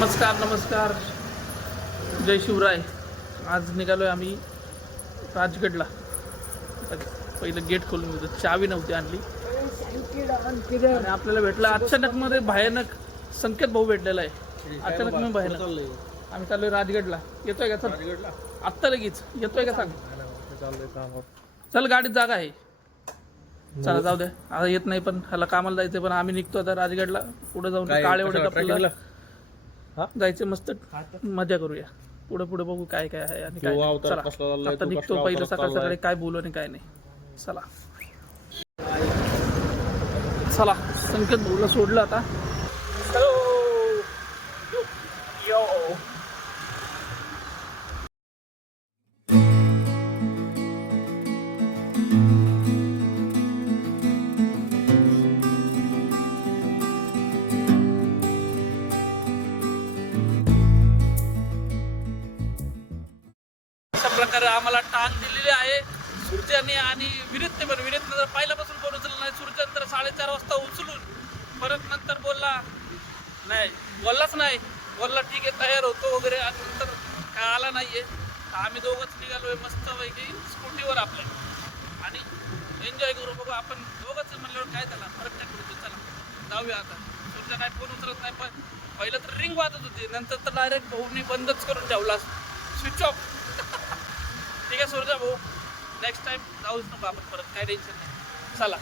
नमस्कार. जय शिवराय. आज निघालोय आम्ही राजगडला. पहिलं गेट खोलून घेतो. चावी नव्हती आणली आणि आपल्याला भेटला अचानक मध्ये भयानक संकेत भाऊ भेटलेला आहे. अचानक मध्ये भयानक आम्ही चाललोय राजगडला. येतोय का? चल आत्ता लगेच येतोय का सांग. चल गाडीत जागा आहे. चला जाऊ द्या, आता येत नाही पण ह्याला कामाला जायचं. पण आम्ही निघतो आता राजगडला. पुढे जाऊन काळे एवढे आपल्याला जायचं. मस्त मजा करूया. पुढे पुढे बघू काय काय आहे आणि काय. चला आता निघतो. पहिलं सकाळ सकाळी काय बोलू आणि काय नाही. चला चला संकेत भाऊला सोडलं आता. प्रकारे आम्हाला टांग दिलेली आहे सूर्याने आणि विनीतने. पण विनीतने जर पहिल्यापासून फोन उचलला नाही. सूर्यानंतर 4:30 वाजता उचलून परत नंतर बोललाच नाही. बोलला ठीक आहे तयार होतो वगैरे आणि नंतर काय आला नाहीये. आम्ही दोघंच निघालोय मस्तपैकी स्कूटीवर आपल्या आणि एन्जॉय करू. बघू आपण दोघंच म्हणल्यावर काय झाला फरक नाही पडतो. चला जाऊया आता. सूर्या काय फोन उचलत नाही. पण पहिलं तर रिंग वाजत होती, नंतर तर डायरेक्ट भाऊनी बंदच करून ठेवला, स्विच ऑफ. ठीक आहे सूर्या भाऊ, नेक्स्ट टाइम जाऊच नको आपण परत. काय टेन्शन नाही. चला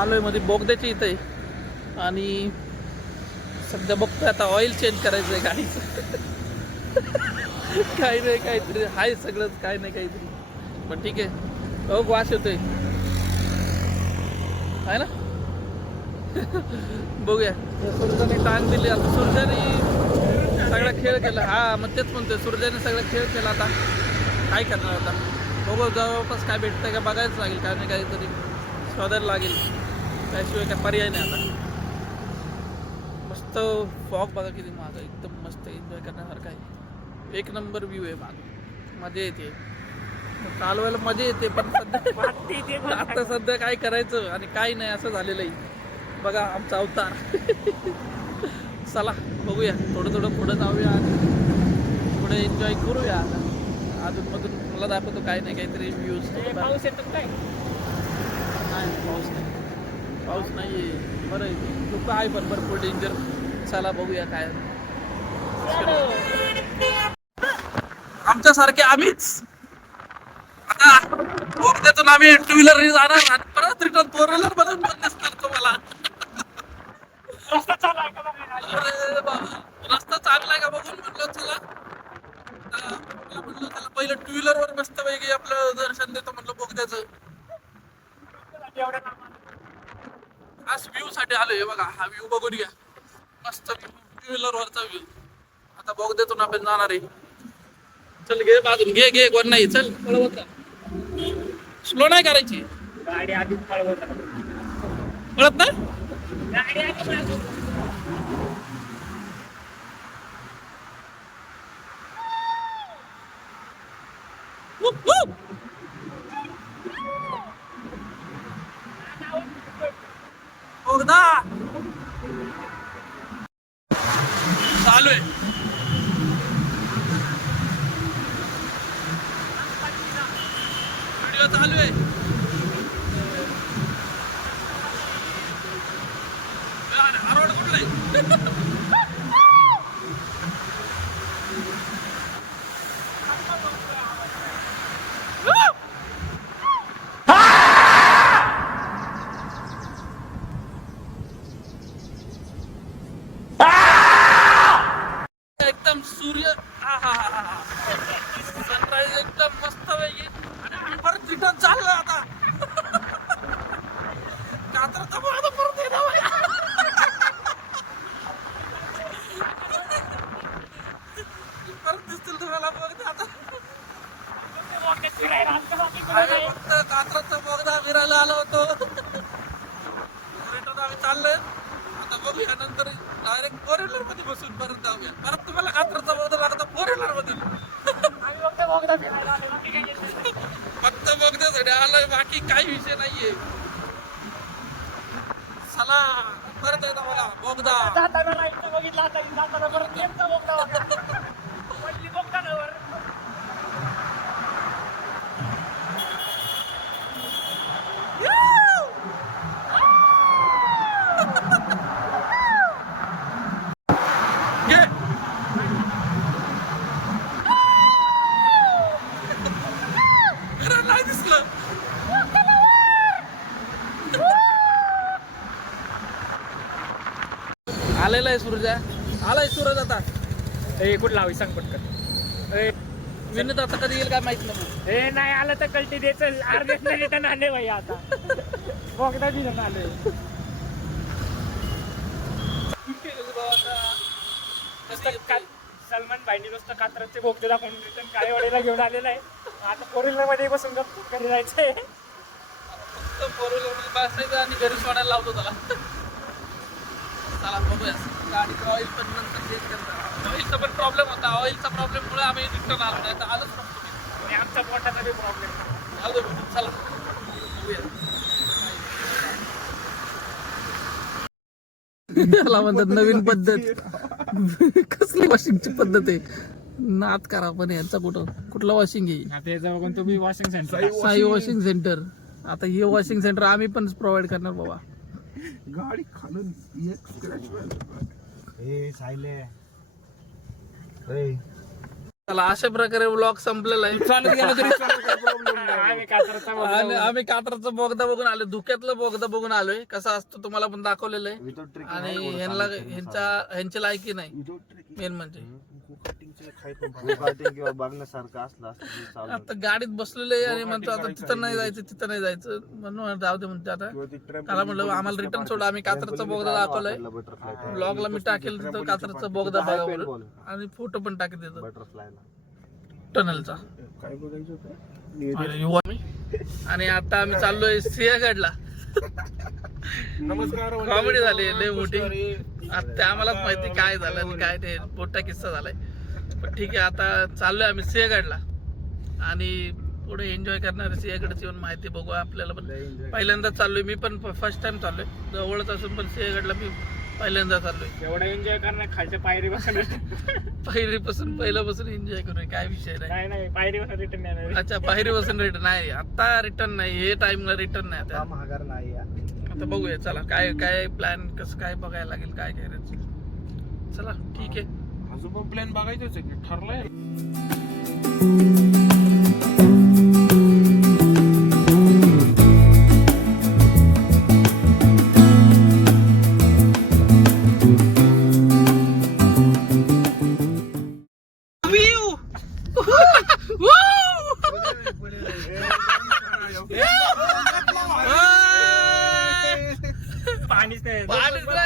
आलोय मध्ये बोगद्याची इथे आणि सध्या बघतोय आता ऑइल चेंज करायचं आहे गाडीचं. काही नाही काहीतरी आहे सगळंच, काय नाही काहीतरी. पण ठीक आहे. बघ वास येतोय आहे ना. बघूया. सूर्याने टांग दिली. आता सूर्याने सगळा खेळ केला. हा मग तेच म्हणतोय, सूर्याने सगळा खेळ केला. आता काय करणार आता. बघू जवळपास काय भेटतंय का बघायच लागेल. काय नाही काहीतरी शोधायला लागेल. त्याशिवाय काय पर्याय नाही आता. मस्त फॉग बघा किती मागं, एकदम मस्त एन्जॉय करण्यासारखं आहे. एक नंबर व्ह्यू आहे मागं. मजा येते चालवायला, मजा येते. पण सध्या आता सध्या काय करायचं आणि काय नाही असं झालेलं आहे. बघा आमचा अवतार. चला बघूया. थोडं थोडं पुढं जाऊया आणि पुढे एन्जॉय करूया. आता अजूनमधून मला दाखवतो काय नाही काहीतरी व्ह्यूज. पाऊस येतो काय? नाही पाऊस नाही. पाऊस नाही आहे. बरं आहे. लोक आहे पण भरपूर डेंजर. चला बघूया काय. आमच्यासारखे आम्हीच आता बोगद्यातून आम्ही 2 व्हीलरने जाणार आणि परत रिटर्न 4 व्हीलर मधून बंदच करतो. मला रस्ता चांगला आहे का बघून म्हटलं चला. म्हटलं त्याला पहिलं 2 व्हीलरवर मस्त पैकी आपलं दर्शन देतो म्हटलं बोगद्याचं. आज व्ह्यू साठी आलोय. बघा हा व्ह्यू बघून घ्या. मस्त व्ह्यू, 2 व्हीलर वरचा व्ह्यू. आता बोगद्यातून आपण जाणार आहे. चल घे बाजून, घे कोण नाही. चल पळवत का, स्लो नाही करायची गाडी. आधी पळत ना गाडी. बोगदा चालू आहे. व्हिडिओ चालू आहे. हा रोड कुठला आहे? एकदम सूर्य सनराईज एकदम मस्त पैकी. आणि आम्ही परत रिटर्न चाललो आता. कात्रचा परत त्यानंतर डायरेक्ट 4 व्हीलर मध्ये बसून परत जाऊया. परत तुम्हाला कात्रजचा बोगदा लागतो 4 व्हीलर मधून. फक्त बोगद्यासाठी आलोय, बाकी काही विषय नाहीये. चला परत एकदा बघा बोगदा. बघितला जाताना परत नेमचा बोगदा होता. पडली बोगदावर. घे. अरे नाही दिसलं. आलेला आहे सूरजा. आलाय सूरज आता. ए कुठला हवी सांग पटकन. ए विनोद आता कधी येईल काय माहित नाही. हे नाही आलं तर कल्टी द्यायचं. अर्धेच नाही रिटर्न आले भाई आता. बोगदा दिलं आले. सलमान भाईनी नुसतं कात्रजचे बोगदे दाखवून रिटर्न काय वडीला घेऊन आलेला आहे. आता 4 व्हीलर मध्ये बसून गप्प घरी जायचंय. फक्त 4 व्हीलर मध्ये बसायचं आणि घरी सोडायला लावतो त्याला. चला बघूया. गाडीचं ऑइल पण नंतर चेंज करतो. ऑइलचा पण प्रॉब्लेम होता. ऑइलचा प्रॉब्लेममुळे आम्ही रिटर्न आलो नाही तर आलोच नसतो. आणि आमचा पोटाचा बी प्रॉब्लेम. आलो बघू. चला बघूया. याला म्हणतात नवीन पद्धत. कसली वॉशिंगची पद्धत आहे. नाद करा पण यांचा कुठला वॉशिंग आहे. आता याचा बघून तुम्ही washing centre Sai washing centre. आता हे वॉशिंग सेंटर आम्ही पण प्रोव्हाइड करणार बाबा. गाडी खालून एक स्क्रॅच चला अशा प्रकारे व्लॉग संपलेला आहे. चालत गेलं तरी प्रॉब्लेम आम्ही कात्रजचा आणि आम्ही कात्रजचा बोगदा बघून आलोय. धुक्यातलं बोगदा बघून आलोय. कसा असतो तुम्हाला पण दाखवलेलं आहे. आणि ह्यांची लायकी नाही मेन म्हणजे. आता गाडीत बसलेले आहे आणि म्हणतो आता तिथं नाही जायचं म्हणून जाऊ दे म्हणते. आता त्याला म्हणलं आम्हाला रिटर्न सोडा. आम्ही कात्रजचा बोगदा दाखवलाय. ब्लॉगला मी टाकेल तिथं कात्रजचा बोगदा बघा बरं. आणि फोटो पण टाकेल तिथं टनलचा. काय बघायचं आणि आता आम्ही चाललोय सिंहगडला. नमस्कार. कॉमेडी झाली लय मोठी. आता आम्हालाच माहिती काय झालं आणि काय ते मोठा किस्सा झालाय. पण ठीक आहे आता चाललोय आम्ही सिंहगडला. आणि पुढे एन्जॉय करणार. सिंहगडची पण माहिती बघू आपल्याला. पण पहिल्यांदाच चाललोय मी पण. फर्स्ट टाइम चाललोय. जवळच असून पण सिंहगडला मी पहिल्यांदा चाललोय. एवढा एन्जॉय करणार. खालच्या पायरी बसून पहिलीपासून पहिल्यापासून एन्जॉय करूया. काय विषय नाही. नाही पायरी बसून रिटर्न येणार. अच्छा पायरी बसून रिटर्न नाही. आता रिटर्न नाही. हे टाइमला रिटर्न नाही. आता महागार नाही. आता बघूया. चला काय काय प्लॅन कसं काय बघायला लागेल काय करायचं. चला ठीक आहे. अजून पण प्लॅन बघायचंच आहे की ठरलंय. पाणीच नाही. दगड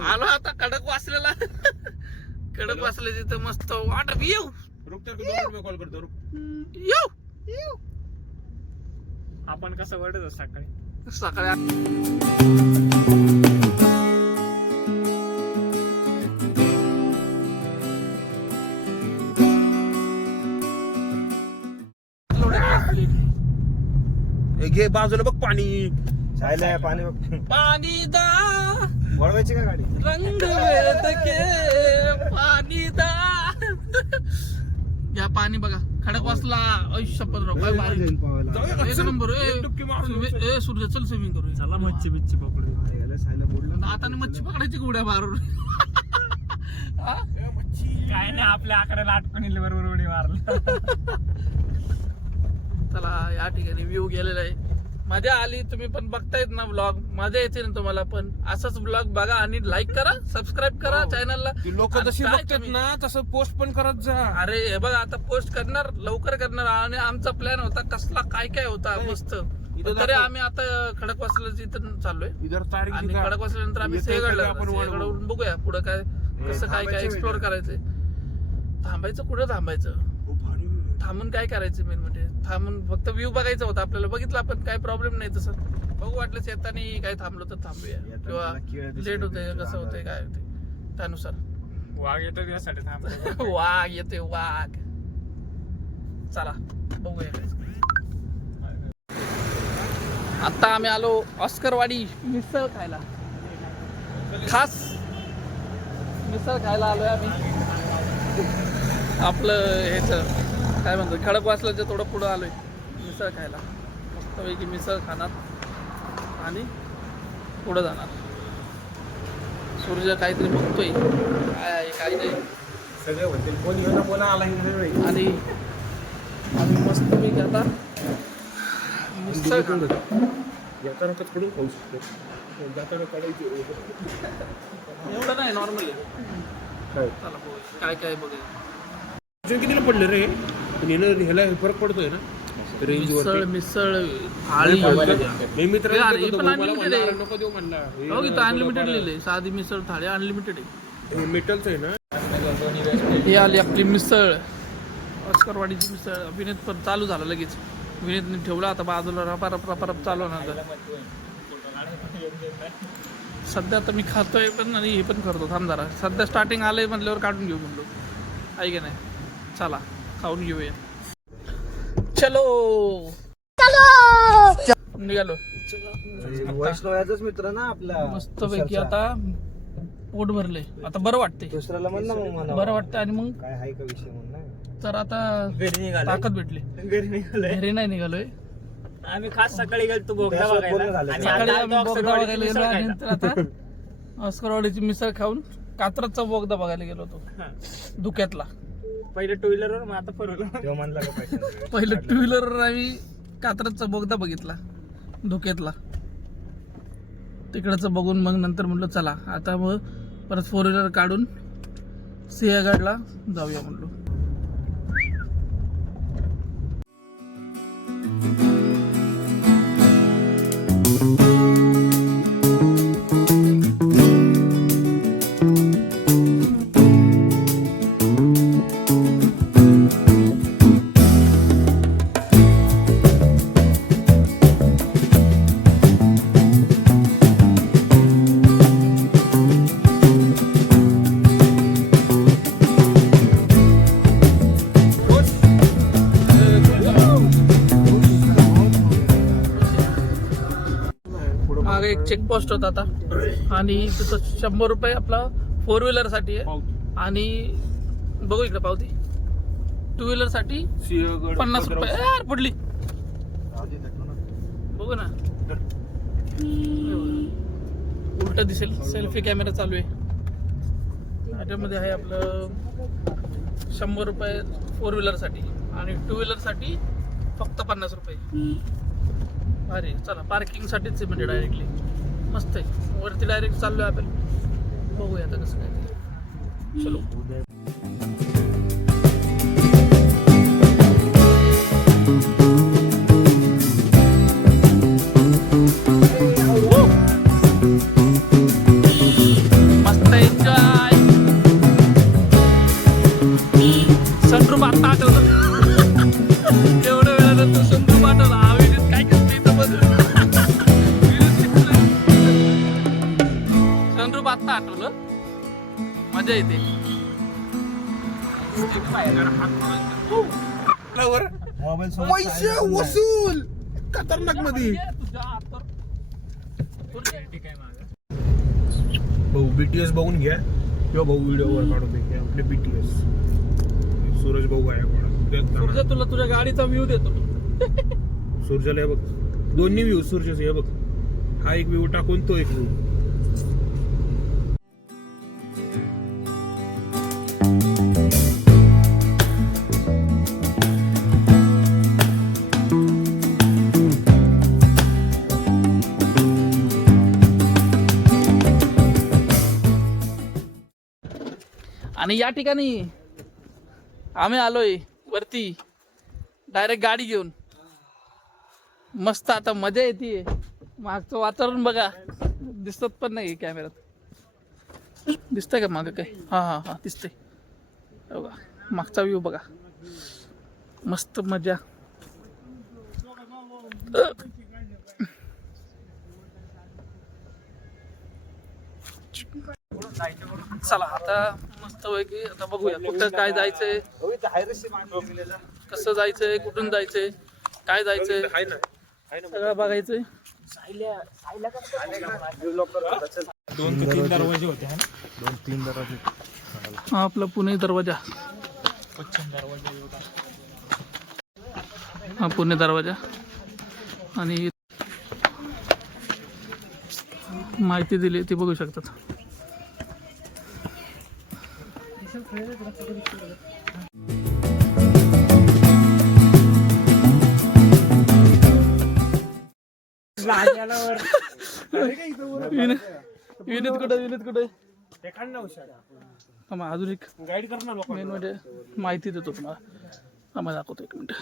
आलो आता कडक वाचलेला. कडक वाचल्याची तर मस्त वाटत येऊ कॉल करतो. येऊ. आपण कसं वडत सकाळी सकाळी घे बाजूला बघ पाणी. पाणी पाणी दा वळवायची का गाडी. रंग वेद के पाणी दा. या पाणी बघा खडक वाचला. शपथ राव काय भारी. एक नंबर. ए सूर्य चल स्विमिंग करू. चला मच्छी बिच्छी पकडू. आता मच्छी पकडायची का उड्या मारून. काय नाही आपल्या आकड्याला आटकून बरोबर उडी मारला. चला या ठिकाणी व्ह्यू गेलेला आहे. मजा आली. तुम्ही पण बघतायत ना ब्लॉग. मजा येते ना तुम्हाला पण. असंच ब्लॉग बघा आणि लाईक करा सबस्क्राईब करा चॅनलला. लोक जशी बघतात ना तसं पोस्ट पण करत जा. अरे हे बघा आता पोस्ट करणार लवकर करणार. आणि आमचा प्लॅन होता कसला काय होता मस्त. तरी आम्ही आता खडकवासला इथं चाललोय. आणि खडकवासल्यानंतर आम्ही सिंहगडवरून बघूया पुढे काय कसं काय एक्सप्लोर करायचंय. थांबायचं कुठं थांबायचं. थांबून काय करायचं मेन म्हणजे थांबून फक्त व्ह्यू बघायचा होता आपल्याला. बघितलं आपण काय प्रॉब्लेम नाही तसं. बघू वाटलं येताना काही थांबलो तर थांबूया किंवा लेट होतंय कसं होतंय काय होतंय त्यानुसार. वाघ येतो त्यासाठी थांबतो. वाघ येते वाघ. चला बघूया काय. आता आम्ही आलो ऑस्करवाडी मिसळ खायला. खास मिसळ खायला आलोय आम्ही. आपलं ह्याचं काय म्हणतो खडकवासल्याचं थोडं पुढं आलोय मिसळ खायला. मस्तपैकी मिसळ खाणार आणि पुढं जाणार. सूर्य काहीतरी बघतोय काय आहे काय नाही सगळं म्हणते कोण येऊन बोला आला आणि आम्ही मस्तपैकी आता मिसळ खाणार. येताना कचकडून खाऊ शकतो जाताना काढायची एवढं नाही नॉर्मल आहे. काय चला बघूया काय काय बघूया. कितीला पडलं रे पण ह्याला फरक पडतोय ना मिसळ मिसळ थाळी मी मित्र अरे, हे पण unlimited आहे. नको देऊ म्हणला हो इथं अनलिमिटेड लिहिलंय. साधी मिसळ थाळी अनलिमिटेड आहे. हे मेटलचं आहे ना. ही आली आपली मिसळ ऑस्करवाडीची मिसळ. विनीत पण चालू झालं लगेच. विनीतने ठेवला आता बाजूला रपारप रपारप चालू होणार. सध्या आता मी खातोय पण आणि हे पण करतो. थांब जरा सध्या स्टार्टिंग आलंय म्हटल्यावर काढून घेऊ म्हणलो आहे की नाही. चला खाऊन घेऊया. चलो निघालो वैष्णव्याचाच मित्र ना आपला मस्तपैकी. आता पोट भरले आता बरं वाटते. दुसऱ्याला म्हण ना मग मला बरं वाटतं आणि मग काय आहे का विषय म्हणून तर आता घरी निघालो. ताकद भेटली. घरी निघालोय. घरी नाही निघालोय. आम्ही खास सकाळी गेलो बोगदा त्यासोबत बोलणं बघायला झालं. आणि सकाळी आता आम्ही आलो बोगदा ऑक्सफर्डवाडीची बघायला गेलो मिसळ आणि खायला. नंतर आता ऑस्करवाडीची मिसळ खाऊन कात्रजचा बोगदा बघायला गेलो होतो हा. धुक्यातला. पहिले टू व्हीलरवर मग आता फोर व्हीलर. तेव्हा म्हणला का पैसे पहिलं टू व्हीलरवर आम्ही कात्रजचा बोगदा बघितला धुक्यातला. तिकडचं बघून मग नंतर म्हटलं चला आता मग परत फोर व्हीलर काढून सिंहगडला जाऊया म्हटलो. मागे एक चेकपोस्ट होता आता आणि तिथं 100 रुपये आपला फोर व्हीलर साठी आहे आणि बघू इकडे पावती टू व्हीलर साठी 50 रुपये. यार पडली बघू ना उलट दिसेल. सेल्फी कॅमेरा चालू आहे. त्याच्यामध्ये आहे आपलं 100 रुपये फोर व्हीलर साठी आणि टू व्हीलर साठी फक्त 50 रुपये. अरे चला पार्किंग साठीच आहे म्हणजे डायरेक्टली मस्त आहे. वरती डायरेक्ट चाललोय आपण. बघूया आता कसं काय ते. चलो मस्त एन्जॉय. सनरूफ आता आठवलं. एवढं वेळानंतर सनरूफ आठवला. आवेदीत काय करते इथं बघ. सनरूफ आता आठवलं. मजा येते. पैसे वसूल खतरनाक मध्ये भाऊ बीटीएस बघून घ्या किंवा भाऊ व्हिडिओवर काढून दे आपले बीटीएस. सूरज भाऊ सूर्य तुला तुझ्या गाडीचा व्ह्यू देतो. सूर्याला हे बघ दोन्ही व्ह्यू सूर्याचे हे बघ. हा एक व्ह्यू टाकून तो एक व्ह्यू. आणि या ठिकाणी आम्ही आलोय वरती डायरेक्ट गाडी घेऊन. मस्त आता मजा येते. मागचं वातावरण बघा. दिसत पण नाही कॅमेऱ्यात. दिसतंय का मागं काय. हा दिसतंय बघा. मागचा व्ह्यू बघा. मस्त मजा. चला आता मस्त पैकी आता बघूया कुठं काय जायचंय, कसं जायचंय, कुठून जायचंय, काय जायचंय सगळं बघायचंय. 2 ते 3 दरवाजे होते है ना. 2-3 दरवाजे. हा आपला पुणे दरवाजा, पश्चिम दरवाजा होता. हा पुणे दरवाजा. आणि माहिती दिली ती बघू शकतात. विनीत कुठे अजून एक गाईड करणार लोक. मेन म्हणजे माहिती देतो तुम्हाला. आम्हाला दाखवतो 1 मिनिट.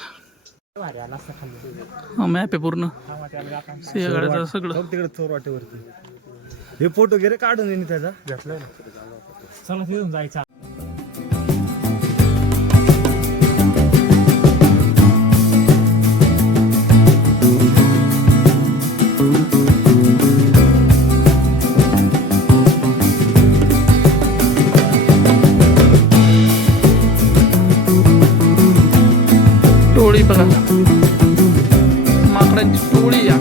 हा मॅप आहे पूर्ण सिंहगडाचं सगळं. तिकडे चोर वाटेवरती हे फोटो वगैरे काढून येईन त्याचा घेतलाय ना. चला तिथून जायचं. टोळी बघा, माकडांची टोळी या.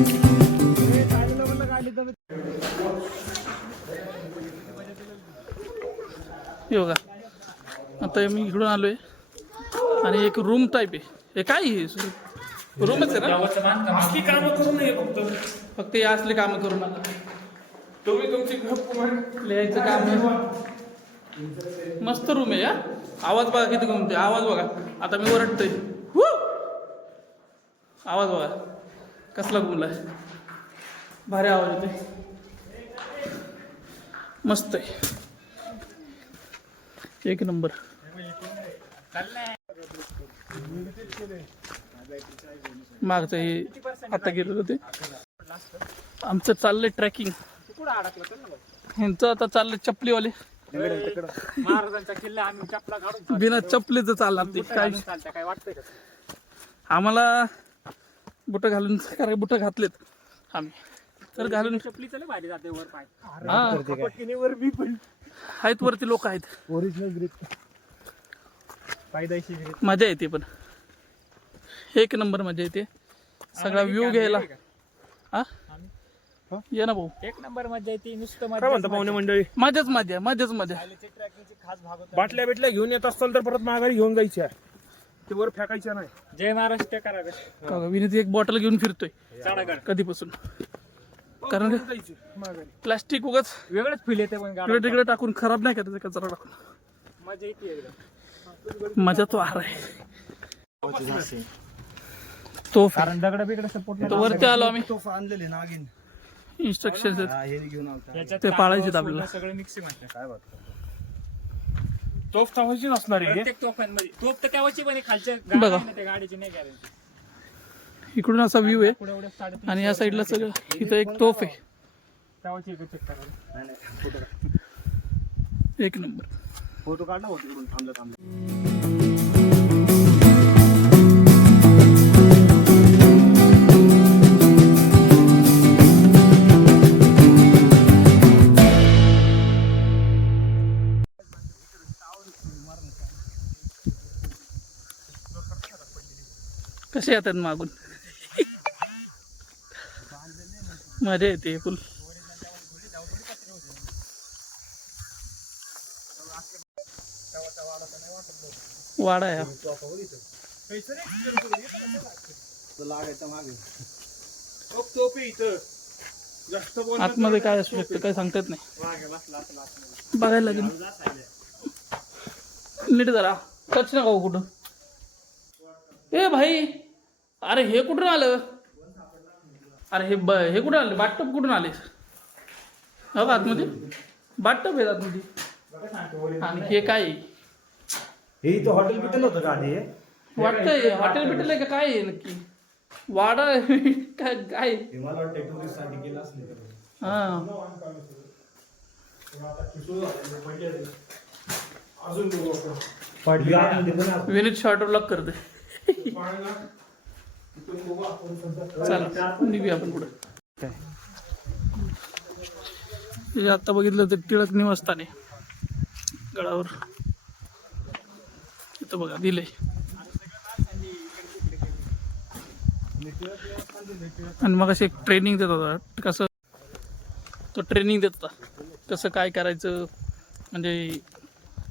हे बघा आता मी इकडून आलोय आणि एक रूम टाईप आहे. हे काय रूमच आहे ना. असली कामं करू नये फक्त हे असले कामं करू नका. तुम्ही तुमची लिहायचं काम आहे. मस्त रूम आहे या. आवाज बघा किती घुमते. आवाज बघा आता मी ओरडतोय. आवाज बघा कसला घुमलाय. भारी आवाज येतोय. मस्त आहे. 1 नंबर. मागचं हे आता गेलो होते. आमचं चाललंय ट्रॅकिंग. ह्यांचं आता चाललंय चपलीवाले. महाराजांचा किल्ला आम्ही चपला काढून बिना चपलीचं चालणार ते काय. काय वाटतंय का? आम्हाला बुटं घालून कारण बुटं घातलेत आम्ही तर घालून. चपली चले भारी जाते वर पाय. हा वर बी पण आहेत वरती लोक आहेत. ओरिजिनल ग्रिप पायदाशी. मजा येते पण 1 नंबर मजा येते. सगळा व्ह्यू घ्यायला. हा ये ना भाऊ. 1 नंबर मजा येते. नुसतं काय म्हणता पाहुणे मंडळी. मजाच मजा मजाच मजा. बाटल्या बिटल्या घेऊन येत असताल तर परत माघारी घेऊन जायच्या. ते वर फेकायच्या नाही. जय महाराष्ट्र करा. विनीत एक बॉटल घेऊन फिरतोय चढागड कधीपासून. कारण जायची माघारी. प्लास्टिक उगाच वेगळंच फील येते पण इकडे तिकडे टाकून खराब नाही करायचं. कचरा टाकून मजा येते एकदम. मजा तो आर आहे. तो कारण दगड बिगड सपोर्ट तो वरती आलो आम्ही. तोफ आणलेले नागिन इन्स्ट्रक्शन हे घेऊन आलता. ते पाळायचे आपल्याला. सगळं मिक्सिंग म्हणतात. काय बात तोफ थांबायची नसणार आहे. प्रत्येक तोफांमध्ये तोफ तर केव्हाची पण आहे. खालच्या बघा. त्या गाडीची नाही गॅरंटी. इकडून असा व्ह्यू आहे पुढे एवढं 3.5 आणि या साईडला सगळं इथं एक तोफ आहे. तेव्हाची चेक करा. 1 नंबर. फोटो काढला होता इकडून थांबलं. कसे येतात मागून. मजा येते फुल. वाडा आहे आतमध्ये. काय असू शकतं काय सांगता येत नाही. बघायला लागेल नीट जरा. टच नका हो कुठं. ए भाई अरे हे कुठून आलं. अरे हे कुठून आलं. बाटटप कुठून आले. हो का आतमध्ये बाटटप आहे आतमध्ये. आणि हे काय हे तो हॉटेल बिटेल होतं का आधी. वाटतंय हॉटेल बिटेल आहे का काय आहे नक्की. वाडा काय काय. मला वाटतं टुरिस्ट साठी केलं असेल. हा विनीत शॉर्ट ब्लॉक करते. चला निघूया आपण पुढे. हे आता बघितलं तर टिळक निवासस्थान आहे गडावर. इथं बघा दिले. आणि मग असे एक ट्रेनिंग देत होता, कसं तो ट्रेनिंग देत होता कसं काय करायचं, म्हणजे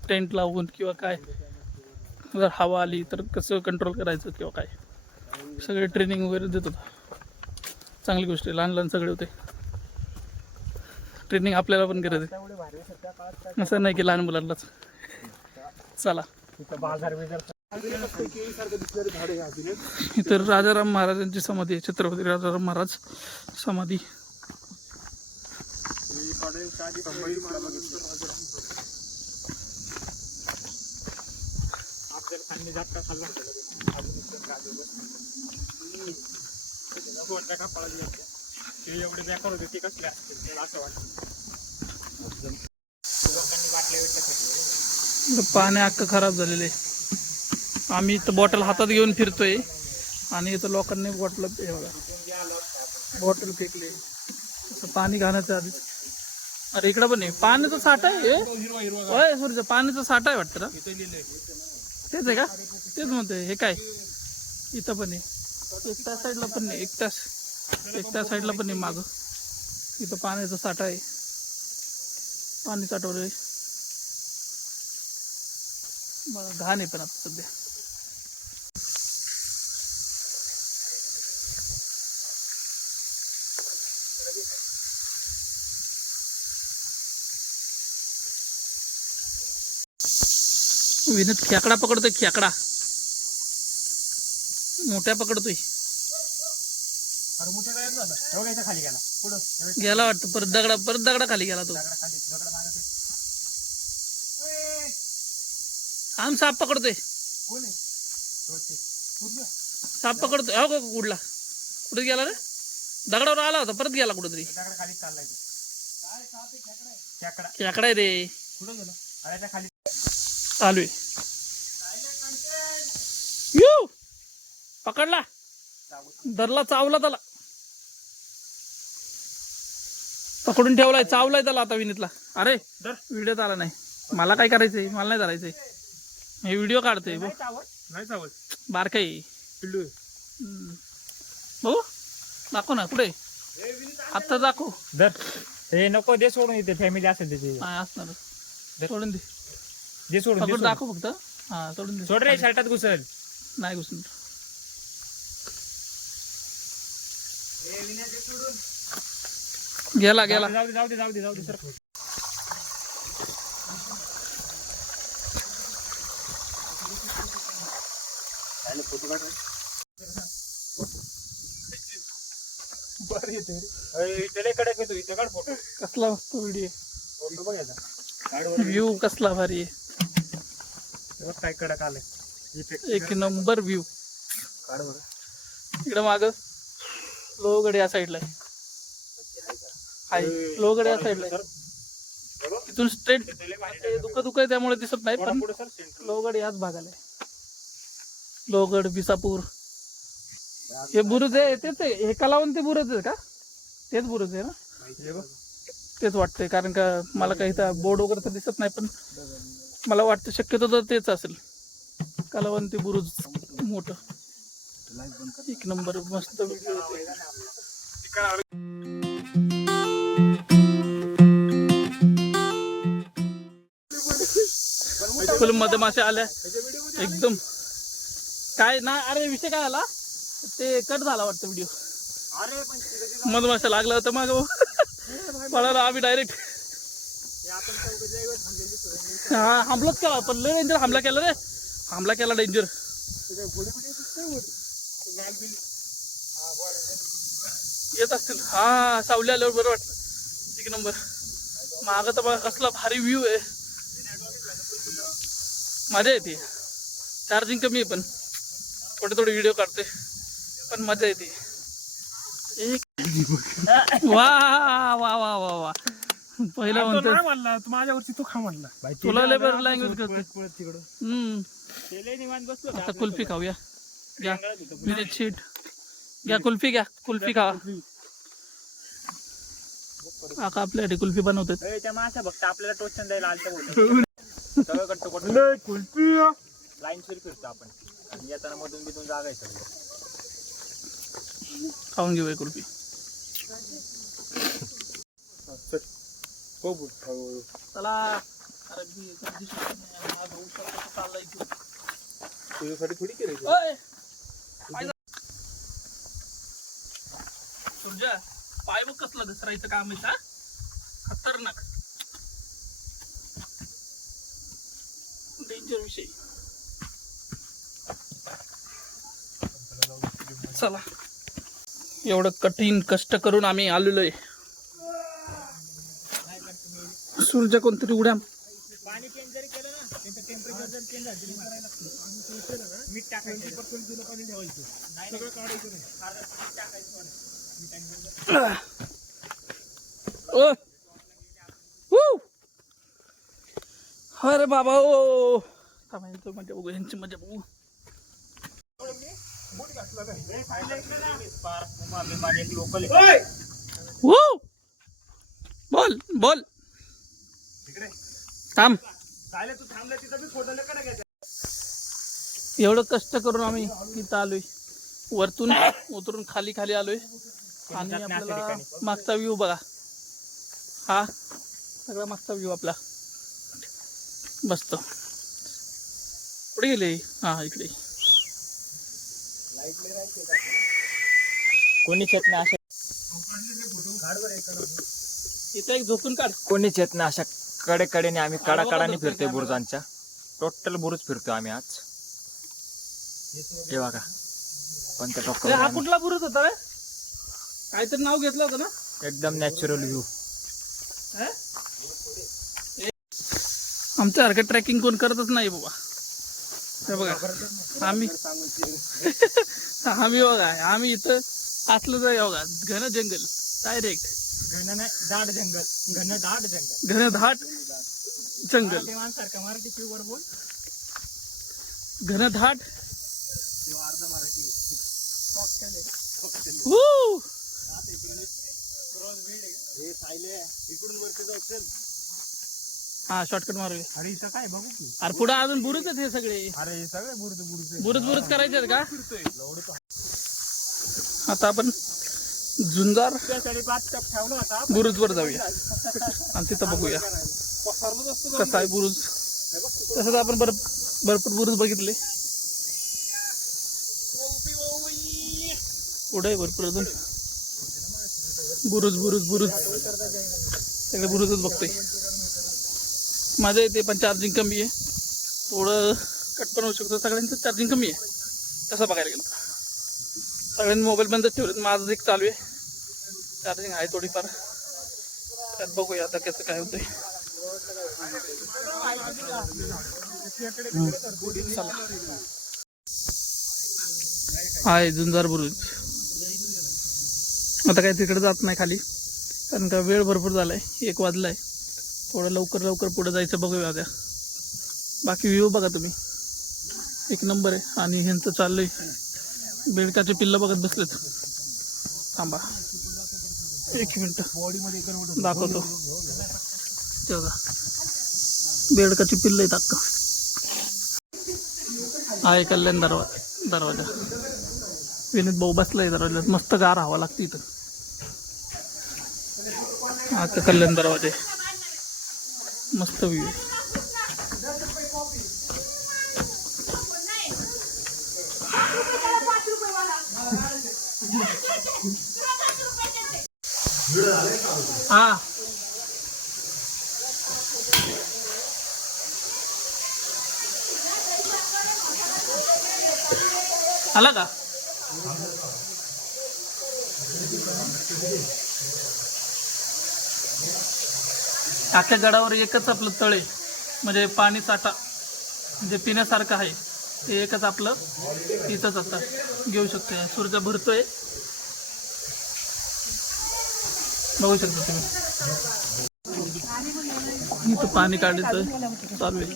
टेंट लावून किंवा काय, जर हवा आली तर कसं कंट्रोल करायचं किंवा काय, सगळे ट्रेनिंग वगैरे देत होता. चांगली गोष्ट आहे, लहान लहान सगळे होते. ट्रेनिंग आपल्याला पण गरज आहे, असं नाही की लहान मुलांनाच. चला इतर राजाराम महाराजांची समाधी आहे, छत्रपती राजाराम महाराज समाधी. एवढे बेकार होते ते कसले असते असं वाटतं. पाणी अख्खं खराब झालेलं आहे. आम्ही इथं बॉटल हातात घेऊन फिरतोय आणि इथं लोकांनी बॉटल फेकले. असं पाणी घालण्याचं आधी. अरे इकडं पण आहे पाण्याचा साठा आहे. होय सूर्य पाण्याचा साठा आहे वाटतं ना, तेच आहे का? तेच म्हणतोय. हे काय इथं पण आहे, एक त्या साईडला पण नाही, एक त्या साईडला पण नाही. मागं इथं पाण्याचा साठा आहे, पाणी साठवलंय. घाण आहे पण आता सध्या. विनीत खेकडा पकडतोय, खेकडा मोठ्या पकडतोय. खाली गेला पुढं गेला वाटतं, परत दगडा खाली गेला तो. आम साप पकडतोय, साप पकडतोय. हो का कुठला, कुठे गेला रे? दगडावर आला होता, परत गेला कुठेतरी. खेकडा आहे रे, चालू आहे. पकडला, धरला, चावला त्याला, पकडून ठेवलाय, चावलाय त्याला आता विनीतला. अरे व्हिडिओत आला नाही, मला काय करायचंय, मला नाही धरायचंय. हे व्हिडिओ काढतोय बारकाई. भाऊ दाखव ना, कुठे आता दाखव. हे नको दे सोडून, इथे फॅमिली असेल त्याची असणार, सोडून दे, दे सोडून, दाखव फक्त. हा सोडून दे, सोड रे, शर्टात घुसल नाही घुसणार. गेला गेला. जाऊ दे सर. कसला मस्त व्हिडिओ, व्ह्यू कसला भारी आहे. काय कडक आलंय, एक नंबर व्ह्यू. इकडं माग लोहगड या साईडला आहे, लोहगड या साईडला आहे. इथून स्ट्रेट दुःख आहे त्यामुळे दिसत नाही, पण लोहगड याच भागाला आहे. लोहगड, विसापूर, हे बुरुज आहे तेच आहे. हे कलावंत ते बुरुज आहे का? तेच बुरुज आहे ना, तेच वाटतंय. कारण का मला काही बोर्ड वगैरे तर दिसत नाही, पण मला वाटतं शक्यतो तर तेच असेल, कलावंती बुरुज मोठं. एक नंबर मस्त व्हिडिओ. फुल मध्ये मासे आल्या एकदम. काय ना, अरे विषय काय आला, ते कट झाला वाटतं व्हिडिओ. मधमाशा लागला होता माग, पळाला आम्ही डायरेक्ट. हा हमलाच केला, पण लय डेंजर हमला केला रे, हमला केला डेंजर. येत असतील, हा सावली आल्यावर बरं वाटतं. एक नंबर. माग तर बघा कसला भारी व्ह्यू आहे, मजा येते. चार्जिंग कमी आहे, पण थोडे व्हिडिओ काढते, पण मजा येते. एक वा वा वा वा वा. पहिला म्हणतो माझ्यावरती तू खा म्हणला, तुला लेबर लँग्वेज करते. आता कुल्फी खाऊया. घ्या विनीत शीट, घ्या कुल्फी, घ्या कुल्फी खा. काका आपल्यासाठी कुल्फी बनवतात. त्या माशा फक्त आपल्याला टोचन द्यायला आलतं होतं. सगळं कुल्फी लाईन शिर फिरतो आपण आणि येताना मधून बिधून जागायचं. खाऊन घेऊया कुल्फी. चला अरे तुझ्यासाठी थोडी केली तुझ्या पाय बघ कसला घसरायचं काम आहे. खतरनाक डेंजर विषय. चला एवढं कठीण कष्ट करून आम्ही आलेलो आहे. सूर्य कोणतरी उड्या पाणी चेंज जरी केलं ना त्याचं टेम्परेचर जर चेंज झालं तरी करायला लागतं. मीठ टाकायचं 20% जुनं पाणी ठेवायचं. सगळं काढायचं नाही. मीठ टाकायचं. अरे बाबा ओ मजा बघू यांची मजा बघू. बोल बोल थांब. एवढं कष्ट करून आम्ही इथं आलोय. वरतून उतरून खाली खाली आलोय आणि आपल्याला मागचा व्ह्यू बघा. हा सगळा मागचा व्ह्यू आपला बसतो. कुठे गेले? हा इकडे. कोणीच येत नाही अशा इथं एक झोपून काढ. कोणीच येत नाही अशा कडेकडेने आम्ही कडाकडाने फिरतोय बुरुजांच्या. टोटल बुरुज फिरतोय आम्ही आज. हे बघा कोणत्या हा टोकावर कुठला बुरुज होता रे? काहीतरी नाव घेतलं होतं ना. एकदम नॅचरल व्ह्यू. आमच्यासारखं ट्रेकिंग कोण करतच नाही बाबा. हे बघा आम्ही आम्ही बघा आम्ही इथं असलं तर बघा घन जंगल डायरेक्ट. घन नाही दाट जंगल. घनदाट जंगल. घनदाट जंगल. सारखं मराठी प्युअर बोल. घनदाट हा शॉर्टकट मारूया. अरे इथं काय बघू की. अरे पुढे अजून बुरुज आहेत हे सगळे. अरे सगळे बुरुज बुरुज बुरुज बुरुज करायचे आहेत का? आता आपण झुंजार ठेवला होता. बुरुज वर जाऊया आणि तिथं बघूया कसं आहे बुरुज. तसं तर आपण भरपूर बुरुज बघितले. पुढे भरपूर अजून बुरुज बुरुज बुरुज सगळे बुरुजच बघतोय. माझ्या इथे पण चार्जिंग कमी आहे. थोडं कट पण होऊ शकतो. सगळ्यांचं चार्जिंग कमी आहे तसं बघायला गेलं. सगळ्यांनी मोबाईल बंदच ठेवलेत. माझं एक चालू आहे. चार्जिंग आहे थोडीफार. त्यात बघूया आता कसं काय होतंय. चला आहे झुंजार बुरुज. आता काय तिकडे जात नाही खाली कारण का वेळ भरपूर झालाय. 1 वाजलाय. थोडं लवकर लवकर पुढे जायचं बघूया त्या. बाकी व्ह्यू बघा तुम्ही एक नंबर आहे. आणि ह्यांचं चाललंय बेडकाचे पिल्लं बघत बसलेत. थांबा 1 मिनिट दाखवतो. तेव्हा बेडकाची पिल्लं आहेत अक्का. आहे कल्याण दरवाजा. विनीत भाऊ बसलाय दरवाजात. मस्त गार हवा लागते इथं. आता कल्याण दरवाजा मस्त व्ह्यू. हा आला का? अख्ख्या गडावर एकच आपलं तळ आहे. म्हणजे पाणी साठा जे पिण्यासारखं आहे ते एकच आपलं इथंच आता घेऊ शकतो. सूर्य भरतोय बघू शकता तुम्ही. इथं पाणी काढायचं चालू आहे.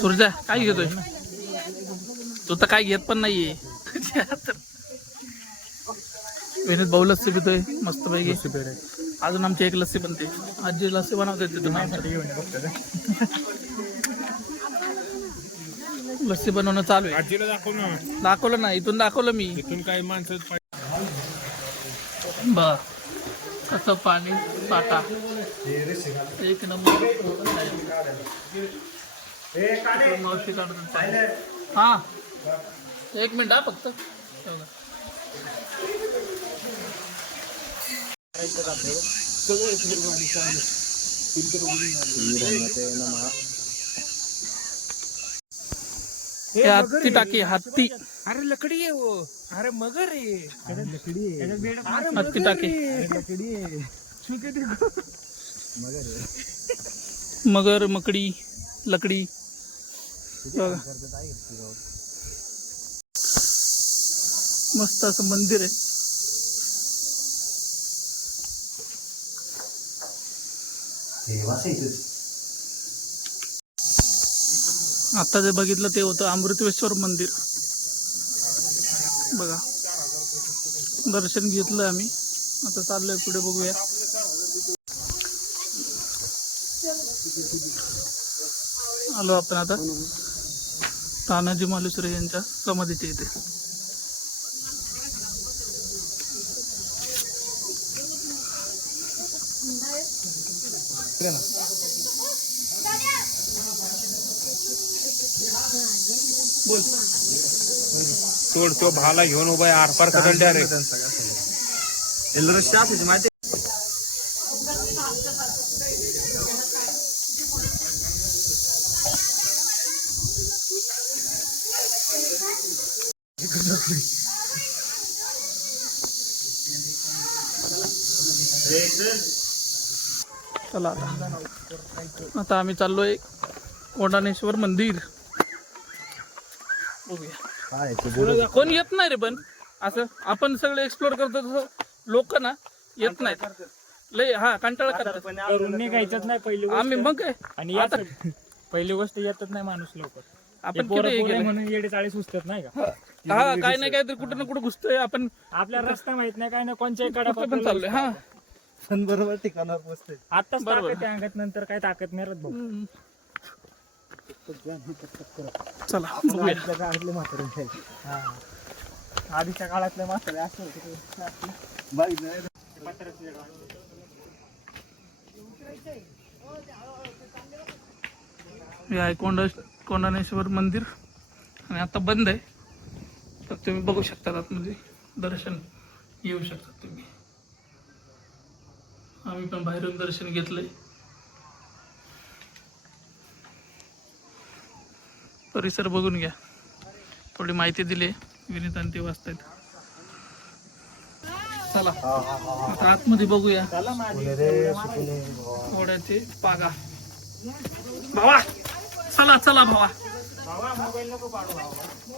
सूर्या काय घेतोय? तू तर काय घेत पण नाहीये. विनीत भाऊ लस्सी पितोय मस्त पैकी. लस्सी पेढे. अजून आमची एक लस्सी बनते. आजी लस्सी बनवते तिथून. लस्सी बनवणं चालू आहे. आजीला दाखव ना. दाखवलं ना, इथून दाखवलं मी. इथून काही माणसं बर कसं पाणी साठा एक नंबर. मावशी काढतात. हा एक मिनिट हा फक्त. हे हत्ती टाकी हत्ती. अरे लकडी आहे वो. अरे मगर आहे. हत्ती टाकी मगर मकडी लकडी. बघा. मस्त असं मंदिर आहे. आता जे बघितलं ते होतं अमृतेश्वर मंदिर. बघा दर्शन घेतलं आम्ही. आता चाललोय पुढे बघूया. आलो आपण आता तानाजी मालुसरे यांच्या समाधीच्या इथे. सोड तो भाला घेऊन उभा आहे आरपार कदल डायरेक्ट. माहिती चला आता आम्ही चाललोय कोंडाणेश्वर मंदिर. बघूया. कोण येत नाही रे पण असं आपण सगळे एक्सप्लोर करतो तसं लोक ना येत नाहीत. लय हा कंटाळा करतात. करून निघायचंच नाही पहिली गोष्ट. आम्ही मग काय आणि आता पहिली गोष्ट येतच नाही माणूस लवकर. आपण पोरं किती पोरं गेले. म्हणून येडे चाळी सुचतात नाही का. हा काय नाही काय तर कुठं ना कुठं घुसतोय आपण. आपल्याला रस्ता माहित नाही काय नाही कोणच्याही कुठं पण कडा चाललोय. हा बरोबर ठिकाणावर पोहोचतोय. आताच बरोबर. ताकद आहे अंगात, नंतर काय ताकद नाही राहत भाऊ. चला बघूया. आधीच्या काळातले म्हातारे असं हे आहे कोंडाणेश्वर मंदिर आणि आता बंद आहे. तर तुम्ही बघू शकता आतमध्ये दर्शन येऊ शकता तुम्ही. आम्ही पण बाहेरून दर्शन घेतलंय. परिसर बघून घ्या. थोडी माहिती दिली विनीत आणि ते वाचतायत. चला आता आतमध्ये बघूया. घोड्याचे पागा. भावा चला चला भावा.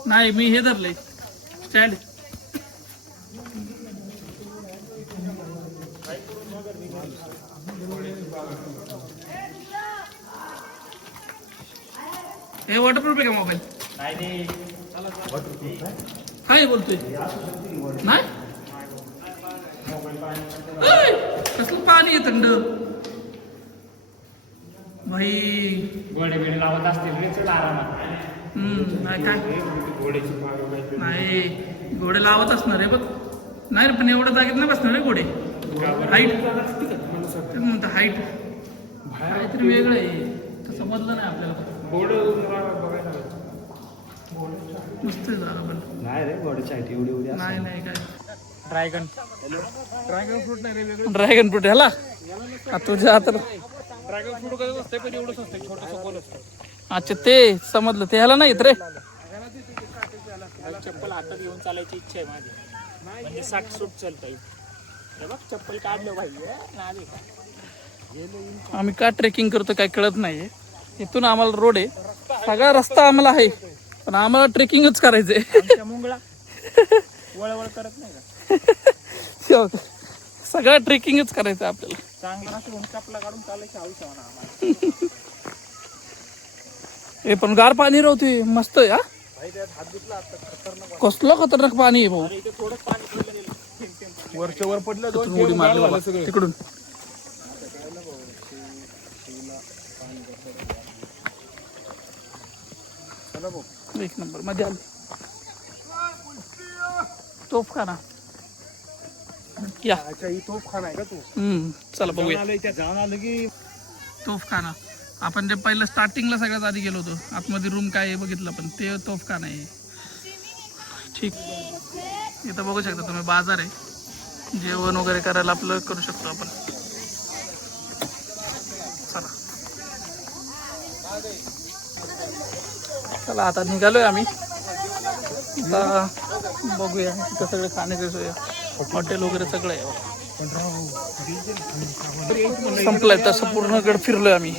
नाही मी हे धरलंय स्टँड. हे वॉटरप्रूफ आहे का मोबाईल. काय बोलतोय नाही. कसलं पाणी आहे थंड भाई. गोडे बिडे लावत असतील आरामात. नाही काय नाही घोडे लावत असणार आहे बघ. नाही रे पण एवढ्या जागेत नाही बसणार आहे घोडे. हाईट म्हणतात हाईट काहीतरी वेगळं आहे. तर समजलं नाही आपल्याला. मस्त आहे जरा पण. नाही रे घोड्याची हाईट एवढी एवढी. नाही नाही काय ड्रॅगन फ्रूट नाही रे वेगळं. ड्रॅगन फ्रूट ह्याला तुझ्या हाताला. ड्रॅगन फ्रूट कसं असते पण एवढंच असतं छोटंसं गोल असतं. अच्छा ते समजलं. ते ह्याला नाही येत रे. चप्पल हातात घेऊन चालायची इच्छा आहे माझी. म्हणजे साठ सूट चालता येईल. हे बघ चप्पल काढलं पाहिजे. आम्ही का ट्रेकिंग करतो काय कळत नाहीये. इथून आम्हाला रोड आहे. सगळा रस्ता आम्हाला आहे पण आम्हाला ट्रेकिंगच करायचंय. आमच्या मुंगळा वळवळ करत नाही का. सगळा ट्रेकिंगच करायचं आपल्याला. चांगला असं चपला काढून चालायची हौस आहे म्हणा आम्हाला. हे पण गार पाणी राहतोय मस्त आहे. हा हात धुतला आता खतरनाक. कसलं खतरनाक पाणी आहे भाऊ. इथे थोडंच पाणी पडलं वरच्या वर पडलं दोन तिकडून उडी मारली बाबा. सगळं तिकडून एक नंबर मध्ये आली तोफखाना या. अच्छा ही तोफखाना आहे का तू चला बघूया जाऊन आलं की तोफखाना. आपण जे पहिलं स्टार्टिंगला सगळ्यात आधी गेलो होतो आतमध्ये रूम काय आहे बघितलं पण ते तोफखाना आहे. ठीक इथं बघू शकता तुम्ही बाजार आहे जेवण वगैरे करायला आपलं करू शकतो आपण. चला चला आता निघालोय आम्ही. आता बघूया इथं सगळे खाण्याचे सोय हॉटेल वगैरे सगळं आहे. संपलंय तसं पूर्ण गड फिरलोय आम्ही.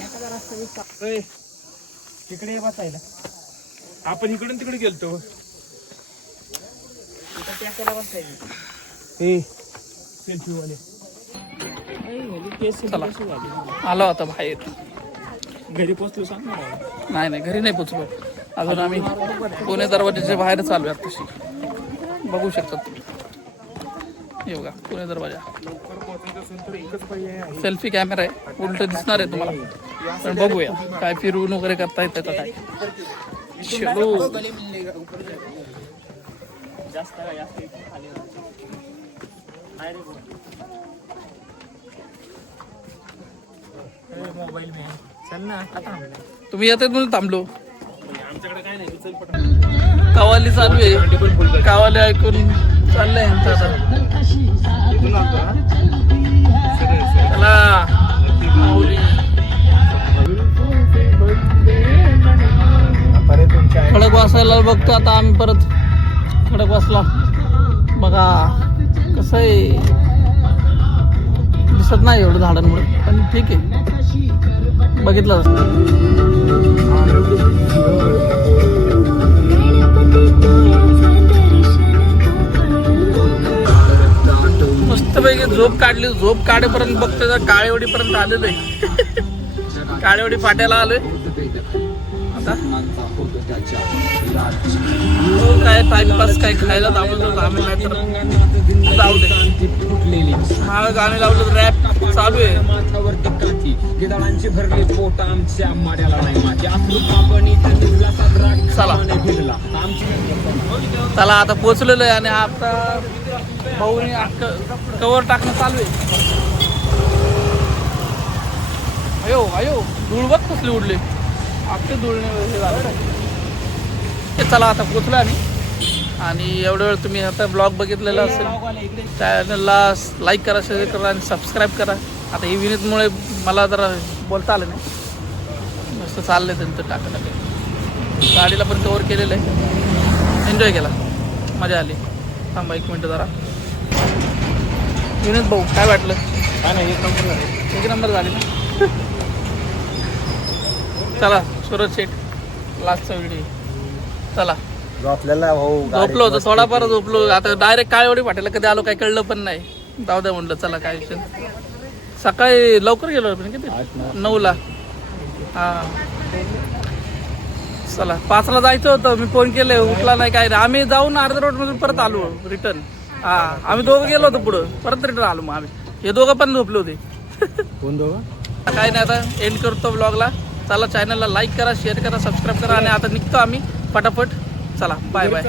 तिकडे बसायला आपण इकडून तिकडे गेलतो. सेल्फी वाले चला आलो आता बाहेर. घरी पोहोचलो सांग नाही नाही घरी नाही पोचलो अजून. आम्ही पुणे दरवाजाच्या बाहेर चालू आहे तशी बघू शकता तुम्ही. हे बघा पुणे दरवाजा. सेल्फी कॅमेरा आहे उलट दिसणार आहे तुम्हाला पण बघूया काय फिरून वगैरे करता येतं का काय. चलो मोबाईल में चल ना आता तुम्ही येतात म्हणून थांबलो. आमच्याकडे काय नाही चल पटकन. कावाली चालू आहे कावाली ऐकून चाललंय यांचं आता. इथून आणतो हा. चला माऊली. खडकवासला बघतो आता आम्ही परत. खडकवासला बघा कसं आहे दिसत नाही एवढं झाडांमुळे पण ठीक आहे बघितलं. मस्तपैकी झोप काढली. झोप काढेपर्यंत बघतोय तर काळेवाडीपर्यंत आलेलो आहे. काळेवाडी फाट्याला आलोय आता. हो काय टाइमपास काय खायला थांबलो थांबेल नाही तर जाऊ दे. हा गाणे लावलं रॅप चालू आहे. गिदाळांची भरली पोट आमच्या माड्याला नाही माझी आपण चला चला आता पोचलेलो आहे आणि आता भाऊनी कवर टाकणं चालू आहे. अयो अयो धूळ बघ कसली उडली आपले धुळणे हे झालं. चला आता पोचलो आम्ही. आणि एवढं वेळ तुम्ही आता ब्लॉग बघितलेला असेल चॅनलला लाईक करा शेअर करा आणि सबस्क्राईब करा. आता ही विनीतमुळे मला जरा बोलता आलं नाही मस्त चाललं आहे त्यांचं टाकायला. गाडीला पण कवर केलेलं आहे. एन्जॉय केला मजा आली. थांबा एक मिनटं जरा. विनीत भाऊ काय वाटलं. काय नाही एक नंबर झाली ना. चला सूरज शेठ लास्टचा व्हिडिओ. चला आपल्याला झोपलो होतो थोडाफार झोपलो. आता डायरेक्ट काळेवाडी फाट्याला कधी आलो काय कळलं पण नाही. जाऊ द्या म्हणलं चला काय विषय. सकाळी लवकर गेलो पण किती 9ला. हां चला 5ला जायचं होतं. मी फोन केले उठला नाही काय नाही. आम्ही जाऊन अर्ध्या रोडमधून परत आलो रिटर्न. हां आम्ही दोघं गेलो होतो पुढं परत रिटर्न आलो. मग आम्ही हे दोघं पण झोपले होते. कोण दोघं काय नाही आता एंड करतो ब्लॉगला. चला चॅनलला लाईक करा शेअर करा सबस्क्राईब करा आणि आता निघतो आम्ही फटाफट. चला बाय बाय.